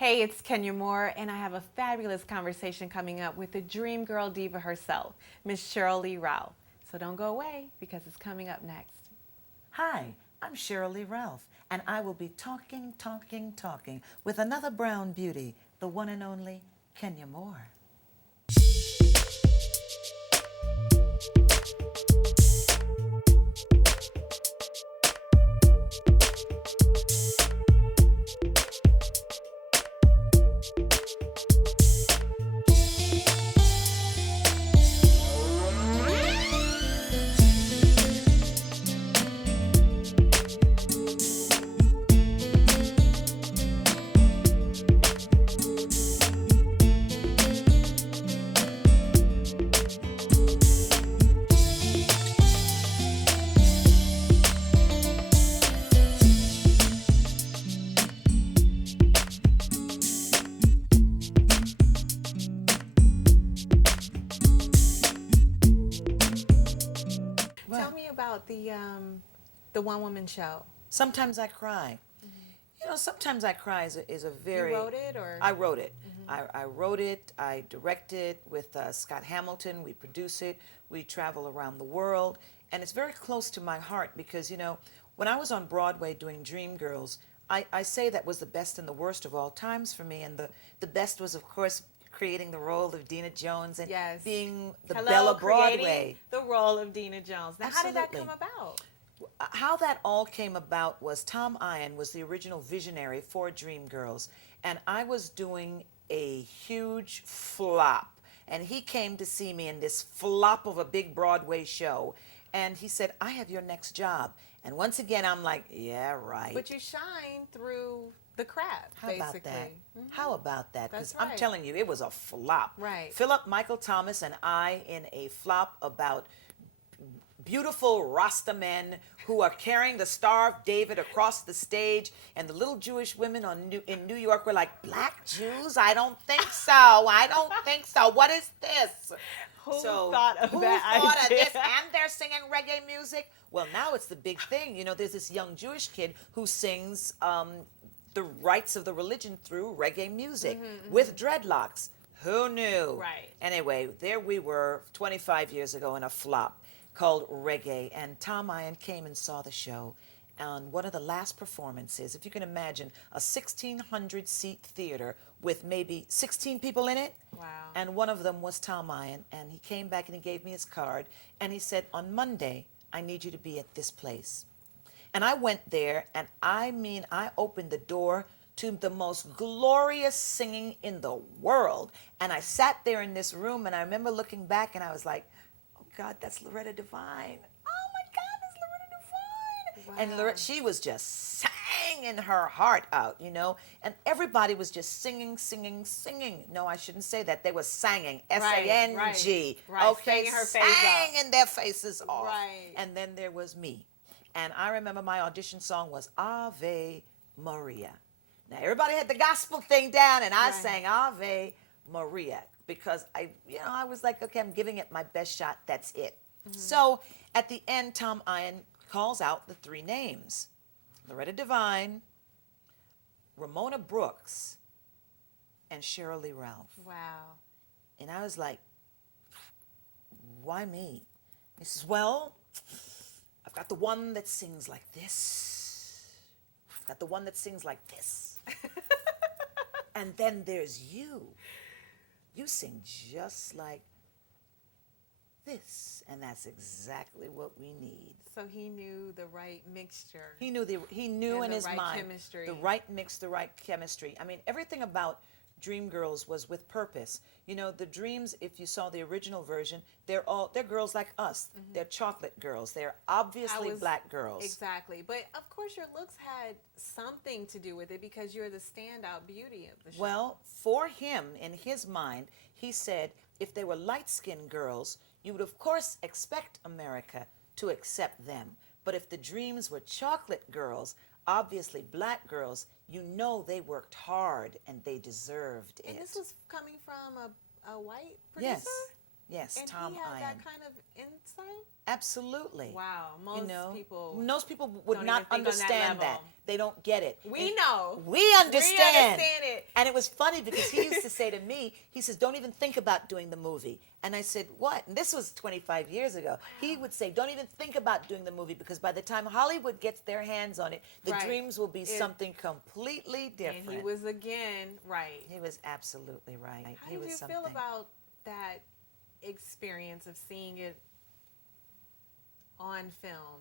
Hey, it's Kenya Moore, and I have a fabulous conversation coming up with the dream girl diva herself, Miss Sheryl. So don't go away because it's coming up next. Hi, I'm Sheryl, and I will be talking with another brown beauty, the one and only Kenya Moore. Tell Well, me about the one woman show. sometimes I cry. Sometimes I cry is a You very. wrote it, or I wrote it. I wrote it. I directed with Scott Hamilton. We produce it. We travel around the world, and it's very close to my heart because when I was on Broadway doing Dreamgirls, I say that was the best and the worst of all times for me, and the best was of course creating the role of Dina Jones and yes, being the hello, Bella creating Broadway. the role of Dina Jones. Now, how did that Absolutely. come about? How that all came about was Tom Ian was the original visionary for Dreamgirls, and I was doing a huge flop. And he came to see me in this flop of a big Broadway show, and he said, "I have your next job." And once again, I'm like, "Yeah, right." But you shine through the crap, How about that? basically. How about that? Because That's I'm right. telling you, it was a flop. Right. Philip Michael Thomas and I in a flop about beautiful Rasta men who are carrying the Star of David across the stage, and the little Jewish women in New York were like, "Black Jews? I don't think so. I don't think so. What is this?" Who thought of that thought of idea? this? And they're singing reggae music. Well, now it's the big thing. There's this young Jewish kid who sings the rights of the religion through reggae music with dreadlocks. Who knew? Right. Anyway, there we were 25 years ago in a flop called Reggae, and Tom Ian came and saw the show. And one of the last performances, if you can imagine, a 1,600 seat theater with maybe 16 people in it. Wow. And one of them was Tom Ian, and he came back and he gave me his card, and he said, "On Monday, I need you to be at this place." And I went there, and I opened the door to the most glorious singing in the world. And I sat there in this room, and I remember looking back, and I was like, "Oh God, that's Loretta Devine. Oh my God, that's Loretta Devine." And Wow. She was just singing her heart out, and everybody was just singing, singing, singing. No, I shouldn't say that. They were singing, S-A-N-G. Right. Okay, Singing her face off. singing their faces off. Right. And then there was me. And I remember my audition song was Ave Maria. Now everybody had the gospel thing down, and I sang Ave Maria because I was like, okay, I'm giving it my best shot. That's it. So at the end, Tom Ian calls out the three names: Loretta Devine, Ramona Brooks, and Sheryl Lee Ralph. Wow. And I was like, why me? He says, "Well, I've got the one that sings like this. I've got the one that sings like this. And then there's you. You sing just like this." And that's exactly what we need. So he knew the right mixture. He knew And in the his right mind chemistry. the right mix, the right chemistry. I mean, everything about Dreamgirls was with purpose. The Dreams, if you saw the original version, they're girls like us. They're chocolate girls. They're obviously black girls. Exactly. But of course your looks had something to do with it because you're the standout beauty of the show. Well, for him, in his mind, he said if they were light-skinned girls, you would of course expect America to accept them. But if the Dreams were chocolate girls, obviously black girls, they worked hard and they deserved it. And this was coming from a white producer? Yes. Yes, And Tom he had Ian. that kind of insight? Absolutely. Wow. People Most people would don't not even think on that understand that. level. They don't get it. We know. We We understand. understand it. And it was funny because he used to say to me, he says, don't even think about doing the movie. And I said, what? And this was 25 years ago. He would say, don't even think about doing the movie because by the time Hollywood gets their hands on it, the Right. dreams will be something completely different. And he was again right. He was absolutely right. How He did was you something. feel about that experience of seeing it on film?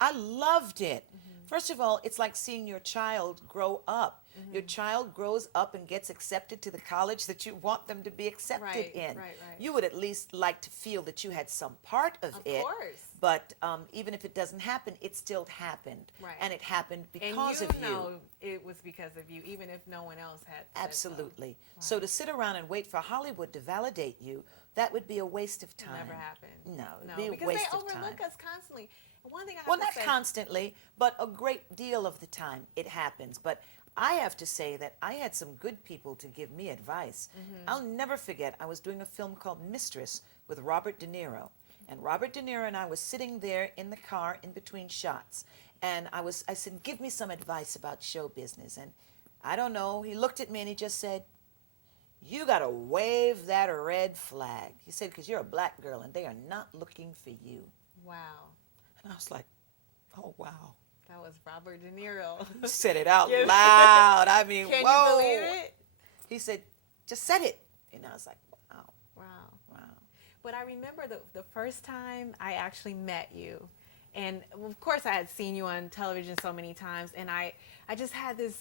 I loved it. First of all, it's like seeing your child grow up. Your child grows up and gets accepted to the college that you want them to be accepted Right, in. right. You would at least like to feel that you had some part of it. Of course. But even if it doesn't happen, it still happened. Right. And it happened And because you of know it was because of you, even if no one else had said so. Absolutely. So to sit around and wait for Hollywood to validate you, that would be a waste of time. Never happened. No, it'd be a because waste they of time. overlook us constantly. One thing I have Well, to not say, constantly, but a great deal of the time it happens. But I have to say that I had some good people to give me advice. I'll never forget, I was doing a film called Mistress with Robert De Niro. And Robert De Niro and I was sitting there in the car in between shots. And I said, give me some advice about show business. And I don't know, he looked at me and he just said, you got to wave that red flag. He said, because you're a black girl and they are not looking for you. wow, And I was like, oh, wow. that was Robert De Niro. Said it out Yes. loud. I mean, Can whoa. you believe it? He said, just said it. And I was like, wow, Wow. wow. But I remember the first time I actually met you. And of course, I had seen you on television so many times. And I just had this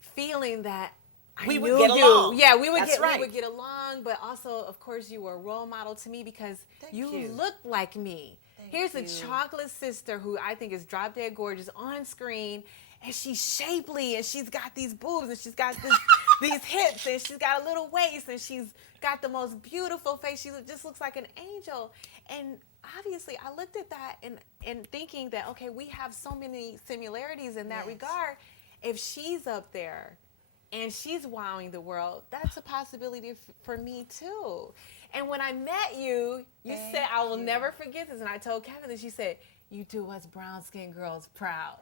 feeling that We would knew get you. along. Yeah, we would That's get right. we would get along. But also, of course, you were a role model to me because Thank you you. look like me. Thank Here's a you. chocolate sister who I think is drop dead gorgeous on screen, and she's shapely, and she's got these boobs, and she's got these hips, and she's got a little waist, and she's got the most beautiful face. She just looks like an angel. And obviously, I looked at that and thinking that, okay, we have so many similarities in that Yes. regard. If she's up there and she's wowing the world, that's a possibility for me too. And when I met you, you Thank said, I will you. never forget this. And I told Kevin this, you said, you do us brown skinned girls proud.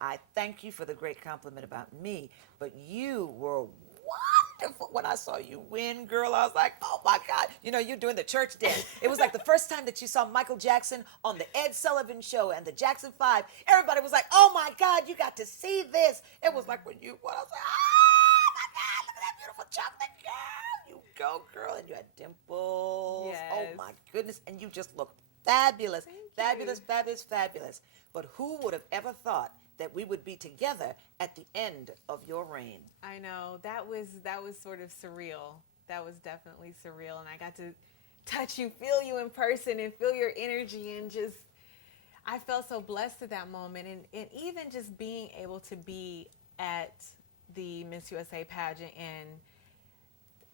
I thank you for the great compliment about me, but you were wonderful. When I saw you win, girl, I was like, oh my God. You know, you're doing the church dance. It was like the first time that you saw Michael Jackson on the Ed Sullivan Show and the Jackson 5. Everybody was like, oh my God, you got to see this. It was like when you won, I was like, ah, chocolate girl. You go, girl. And you had dimples. Oh, Yes. my goodness. And you just look fabulous. Thank Fabulous, you. fabulous, fabulous. But who would have ever thought that we would be together at the end of your reign? I know that was sort of surreal. That was definitely surreal, and I got to touch you, feel you in person, and feel your energy, and just I felt so blessed at that moment, and even just being able to be at the Miss USA pageant, and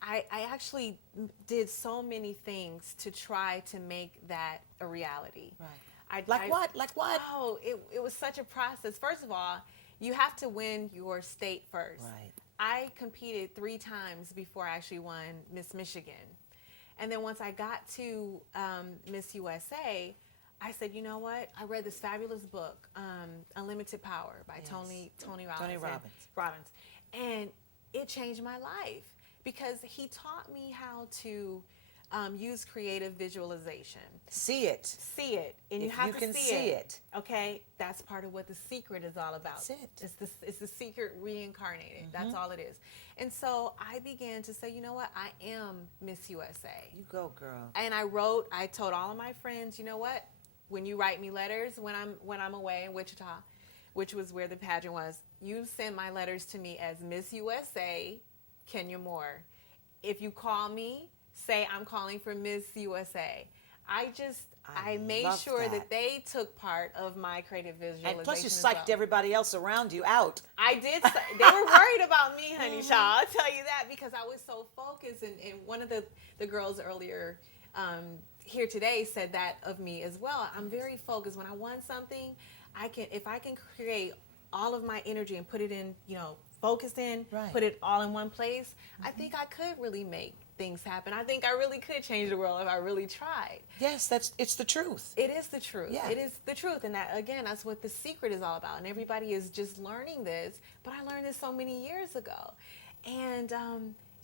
I actually did so many things to try to make that a reality. Right. I, What? Like what? Oh, it was such a process. First of all, you have to win your state first. Right. I competed 3 times before I actually won Miss Michigan. And then once I got to Miss USA, I said, you know what? I read this fabulous book, Unlimited Power by Yes. Tony Robbins. Tony Robbins. And it changed my life because he taught me how to use creative visualization. See it. See it, and you If have you to can see see it. it. Okay, that's part of what the secret is all about. That's it. It's the secret reincarnated. That's all it is. And so I began to say, you know what? I am Miss USA. You go, girl. And I told all of my friends, you know what? When you write me letters when I'm away in Wichita, which was where the pageant was, you send my letters to me as Miss USA, Kenya Moore. If you call me, say I'm calling for Miss USA. I made love sure that. that they took part of my creative visualization. And plus, you as psyched well. everybody else around you out. I did. They were worried about me, honey, Shaw. I'll tell you that because I was so focused. And one of the girls earlier here today said that of me as well. I'm very focused. When I want something, if I can create all of my energy and put it in, focused in, Right. put it all in one place, I think I could really make things happen. I think I really could change the world if I really tried. Yes, it's the truth. It is the truth. Yeah. It is the truth. And that, again, that's what the secret is all about. And everybody is just learning this. But I learned this so many years ago. And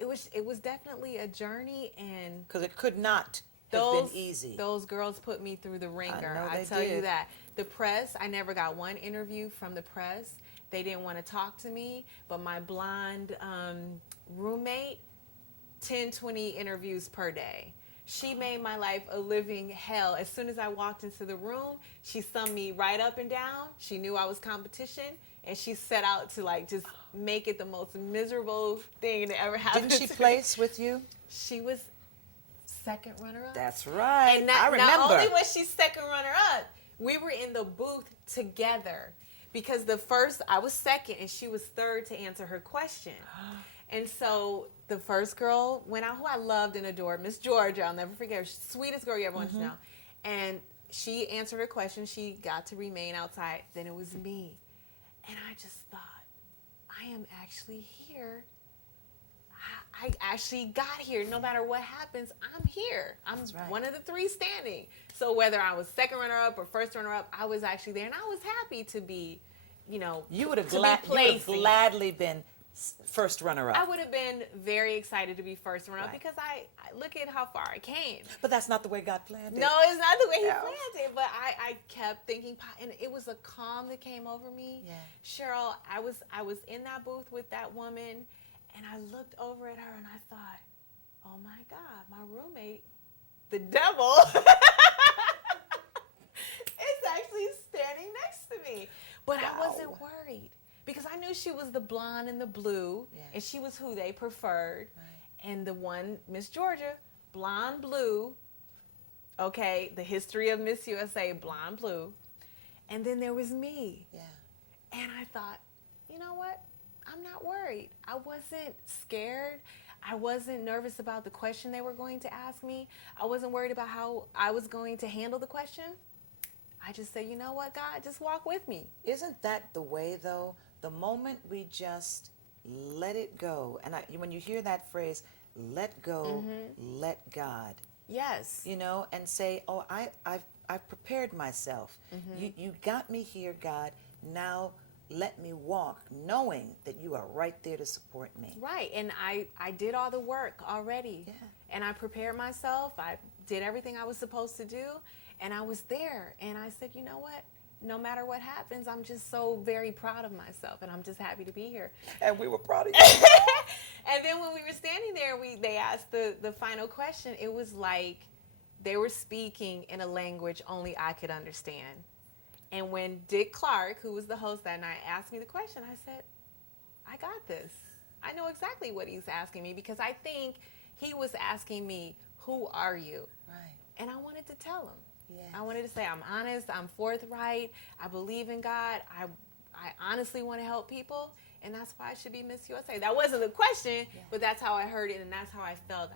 it was definitely a journey. And Because it could not have those, been easy. those girls put me through the ringer. know I they tell you did. that. The press, I never got one interview from the press. They didn't want to talk to me. But my blonde roommate, 10, 20 interviews per day. She made my life a living hell. As soon as I walked into the room, she summed me right up and down. She knew I was competition, and she set out to just make it the most miserable thing that ever happened. Didn't she to me. place with you? She was second runner-up. That's right. And I remember. not only was she second runner-up, we were in the booth together because I was second and she was third to answer her question. And so the first girl went out, who I loved and adored, Miss Georgia. I'll never forget her. Sweetest girl you ever want to know. And she answered her question. She got to remain outside. Then it was me. And I just thought, I am actually here. I actually got here. No matter what happens, I'm here. I'm right. one of the 3 standing. So whether I was second runner-up or first runner-up, I was actually there. And I was happy to be, You would have to be placing. gladly been first runner-up. I would have been very excited to be first runner-up Right. because I look at how far I came. But that's not the way God planned it. No, it's not the way he No. planned it. But I kept thinking, and it was a calm that came over me. Yeah. Sheryl, I was in that booth with that woman, and I looked over at her and I thought, oh my God, my roommate, the devil, is actually standing next to me. But I wasn't worried because I knew she was the blonde and the blue, Yeah. and she was who they preferred. Right. And the one, Miss Georgia, blonde, blue. Okay, the history of Miss USA, blonde, blue. And then there was me. Yeah. And I thought, you know what? I'm not worried. I wasn't scared. I wasn't nervous about the question they were going to ask me. I wasn't worried about how I was going to handle the question. I just said, you know what, God, just walk with me. Isn't that the way, though? The moment we just let it go, and when you hear that phrase, let go, let God, Yes. and say, oh, I've prepared myself. You got me here, God. Now let me walk, knowing that you are right there to support me. Right. And I did all the work already. Yeah. And I prepared myself. I did everything I was supposed to do. And I was there. And I said, you know what? No matter what happens, I'm just so very proud of myself. And I'm just happy to be here. And we were proud of you. And then when we were standing there, they asked the final question. It was like they were speaking in a language only I could understand. And when Dick Clark, who was the host that night, asked me the question, I said, I got this. I know exactly what he's asking me, because I think he was asking me, who are you? Right. And I wanted to tell him. Yes. I wanted to say, I'm honest, I'm forthright, I believe in God, I honestly want to help people, and that's why I should be Miss USA. That wasn't the question, but that's how I heard it, and that's how I felt.